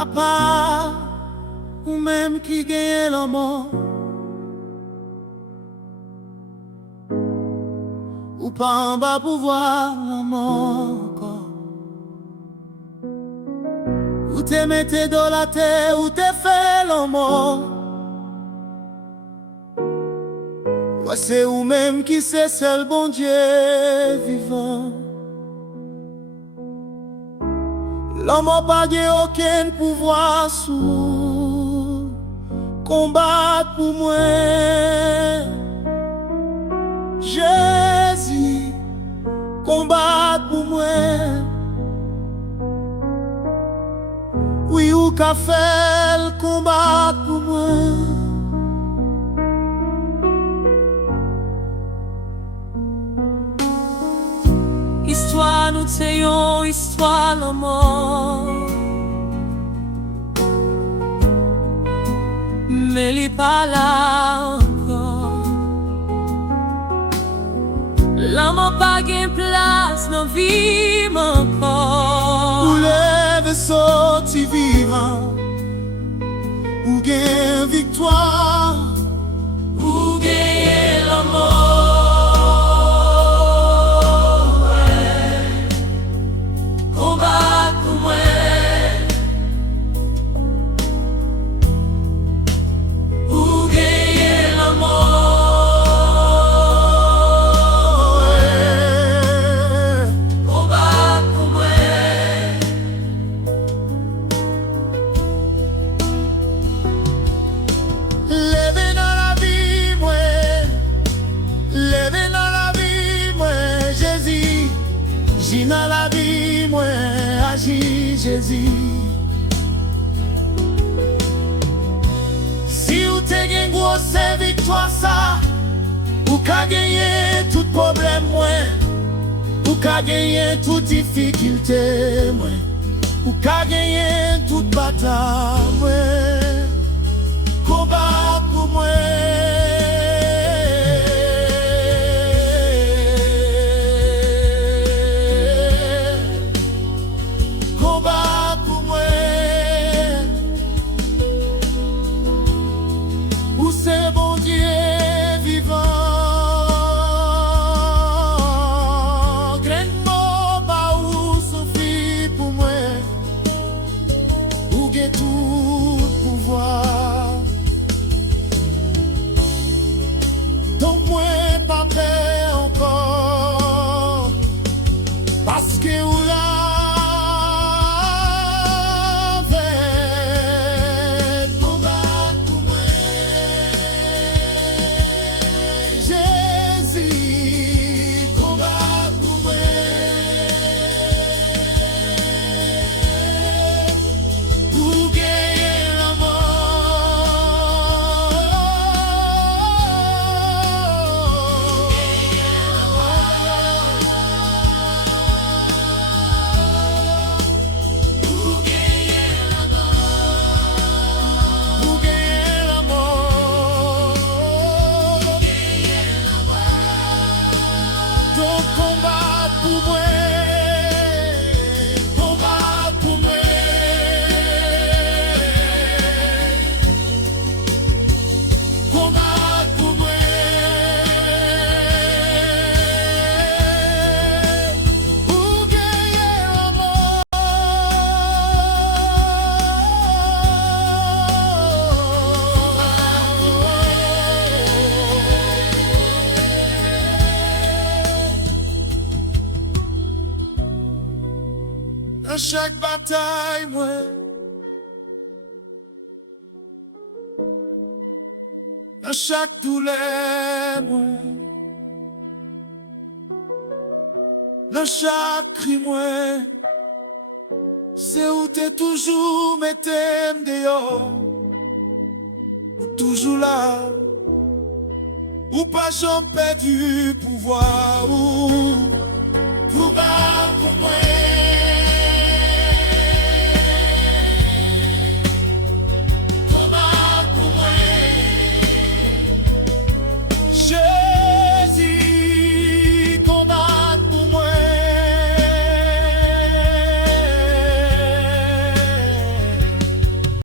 Papa, ou même qui gagne la mort, ou pas en bas pour voir la mort encore. Ou te mettez dans la terre, ou te fait la mort. Ouais, c'est ou même qui c'est seul bon Dieu vivant. L'homme n'a pas aucun pouvoir sous combattre pour moi. Jésus, combattre pour moi. Oui, ou qu'a fait le combat pour moi. Histoire nous t'ayons, histoire la mort. Mais il n'est pas là encore. L'homme n'a pas de place dans la vie encore. Ou lève sorti vivant, ou gain victoire, Ou gagner la mort. Dans la vie, moi, agis Jésus. Si vous avez une grosse victoire, ça, vous pouvez gagner tout problème, moi. Vous pouvez gagner toute difficulté, moi. Vous pouvez gagner toute bataille, moi. Combat pour moi. C'est bon Dieu vivant, grandement pas où souffrir pour moi, où j'ai tout pouvoir. Donc moi pas peur encore, parce que où là. Combat pour moi, combat pour moi, combat pour moi, pour gagner la mort. Dans chaque bataille, moi, dans chaque douleur, moi, dans chaque cri, moi, c'est où t'es toujours, mais t'aimes dehors, ou toujours là, ou pas j'en perds du pouvoir, ou pour moi.